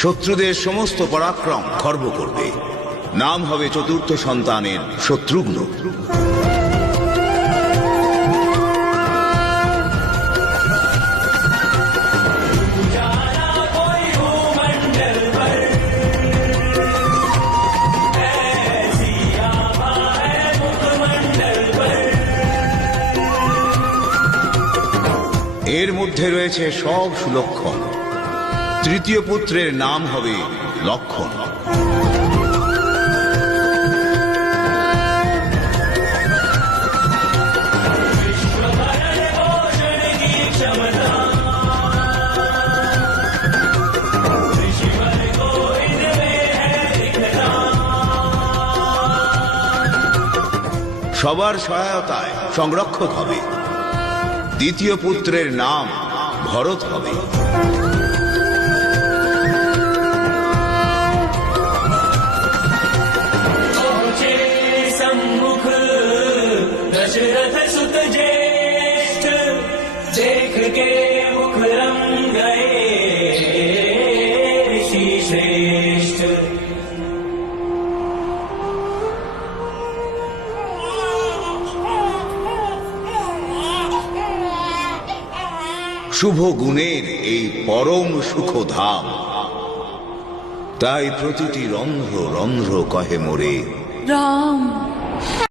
শত্রুদের সমস্ত পরাক্রম খর্ব করবে। নাম হবে চতুর্থ সন্তানের শত্রুঘ্ন। এর মধ্যে রয়েছে সব সুলক্ষণ। তৃতীয় পুত্রের নাম হবে লক্ষণ। সবার সহায়তায় সংরক্ষক হবে। দ্বিতীয় পুত্রের নাম ভরত হবে। सम्मुख दशरथ सुत ज्येष्ठ देख के मुख रम गए ऋषि श्रेष्ठ। শুভ গুণের এই পরম সুখধাম, তাই প্রতিটি রন্ধ্র রন্ধ্র কহে মোরে রাম।